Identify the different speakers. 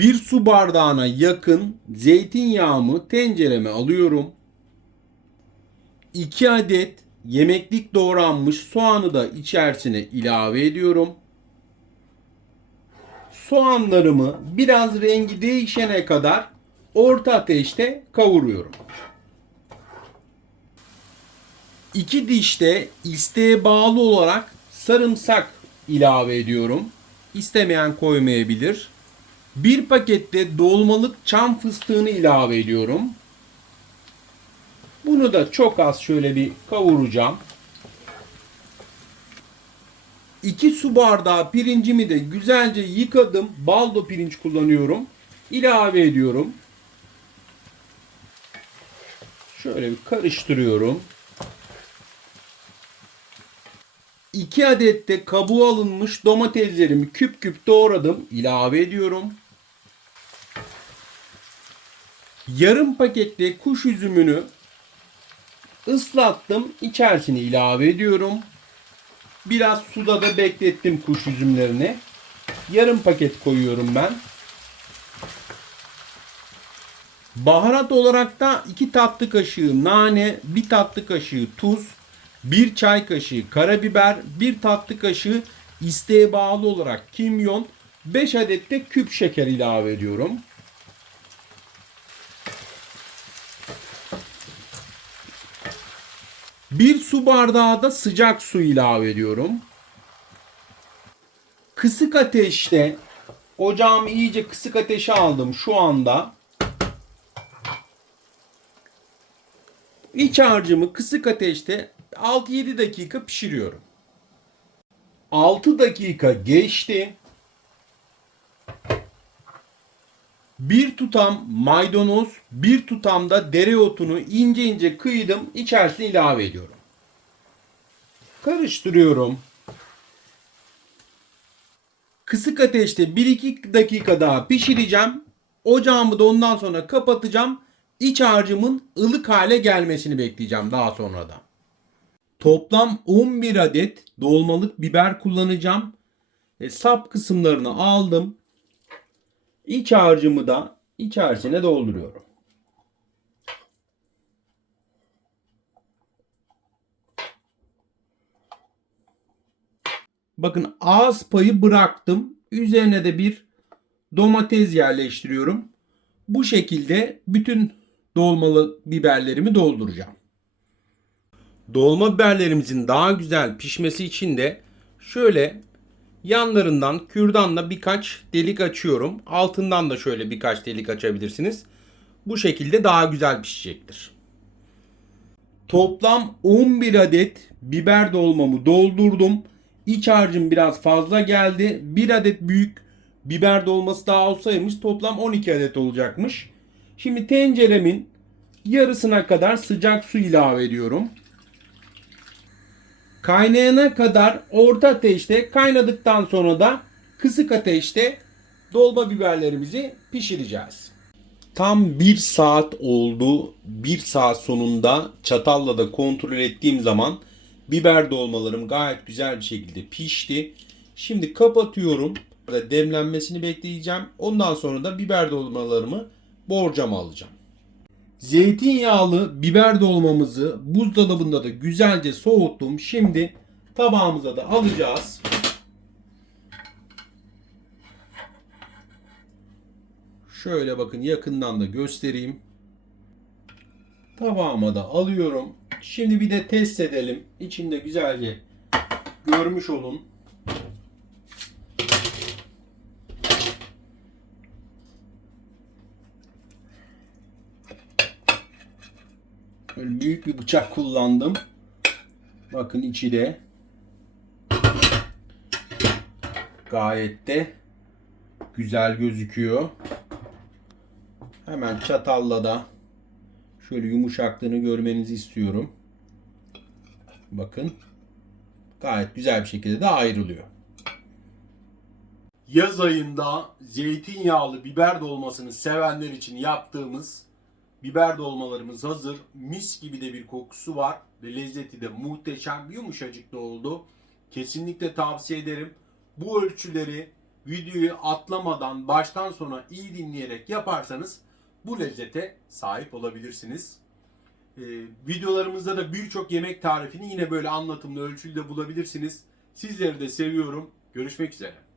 Speaker 1: Bir su bardağına yakın zeytinyağımı tencereme alıyorum. 2 adet yemeklik doğranmış soğanı da içerisine ilave ediyorum. Soğanlarımı biraz rengi değişene kadar orta ateşte kavuruyorum. 2 dişte isteğe bağlı olarak sarımsak ilave ediyorum. İstemeyen koymayabilir. Bir pakette dolmalık çam fıstığını ilave ediyorum. Bunu da çok az şöyle bir kavuracağım. 2 su bardağı pirincimi de güzelce yıkadım. Baldo pirinç kullanıyorum. İlave ediyorum. Şöyle bir karıştırıyorum. 2 adet de kabuğu alınmış domateslerimi küp küp doğradım. ilave ediyorum. Yarım paketle kuş üzümünü ıslattım. içerisine ilave ediyorum. Biraz suda da beklettim kuş üzümlerini. Yarım paket koyuyorum ben. Baharat olarak da 2 tatlı kaşığı nane, 1 tatlı kaşığı tuz, 1 çay kaşığı karabiber, 1 tatlı kaşığı isteğe bağlı olarak kimyon, 5 adet de küp şeker ilave ediyorum. Bir su bardağı da sıcak su ilave ediyorum. Kısık ateşte ocağımı iyice kısık ateşe aldım şu anda. İç harcımı kısık ateşte 6-7 dakika pişiriyorum. 6 dakika geçti. Bir tutam maydanoz, bir tutam da dereotunu ince ince kıydım, içerisine ilave ediyorum. Karıştırıyorum. Kısık ateşte 1-2 dakika daha pişireceğim. Ocağımı da ondan sonra kapatacağım. İç harcımın ılık hale gelmesini bekleyeceğim daha sonra da. Toplam 11 adet dolmalık biber kullanacağım. E, sap kısımlarını aldım. İç harcımı da içerisine dolduruyorum. Bakın ağız payı bıraktım. Üzerine de bir domates yerleştiriyorum. Bu şekilde bütün dolmalı biberlerimi dolduracağım. Dolma biberlerimizin daha güzel pişmesi için de şöyle yanlarından kürdanla birkaç delik açıyorum. Altından da şöyle birkaç delik açabilirsiniz. Bu şekilde daha güzel pişecektir. Toplam 11 adet biber dolmamı doldurdum. İç harcım biraz fazla geldi. 1 adet büyük biber dolması daha olsaymış toplam 12 adet olacakmış. Şimdi tenceremin yarısına kadar sıcak su ilave ediyorum. Kaynayana kadar orta ateşte kaynadıktan sonra da kısık ateşte dolma biberlerimizi pişireceğiz. Tam bir saat oldu. Bir saat sonunda çatalla da kontrol ettiğim zaman biber dolmalarım gayet güzel bir şekilde pişti. Şimdi kapatıyorum. Demlenmesini bekleyeceğim. Ondan sonra da biber dolmalarımı borcama alacağım. Zeytinyağlı biber dolmamızı buzdolabında da güzelce soğuttum. Şimdi tabağımıza da alacağız. Şöyle bakın yakından da göstereyim. Tabağıma da alıyorum. Şimdi bir de test edelim. İçinde güzelce görmüş olun. Böyle büyük bir bıçak kullandım. Bakın içi de gayet de güzel gözüküyor. Hemen çatalla da şöyle yumuşaklığını görmenizi istiyorum. Bakın. Gayet güzel bir şekilde de ayrılıyor. Yaz ayında zeytinyağlı biber dolmasını sevenler için yaptığımız biber dolmalarımız hazır. Mis gibi de bir kokusu var ve lezzeti de muhteşem, yumuşacık da oldu. Kesinlikle tavsiye ederim. Bu ölçüleri videoyu atlamadan baştan sona iyi dinleyerek yaparsanız bu lezzete sahip olabilirsiniz. Ee, videolarımızda da birçok yemek tarifini yine böyle anlatımlı ölçülü bulabilirsiniz. Sizleri de seviyorum. Görüşmek üzere.